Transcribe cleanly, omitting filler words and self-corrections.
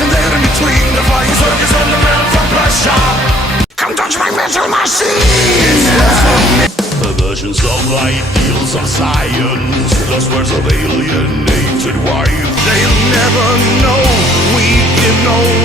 And there in between the flying circus and the man from Russia. Come touch my mental machine. Perversions of ideals of science, lost words of alienated wife. They'll never know we give no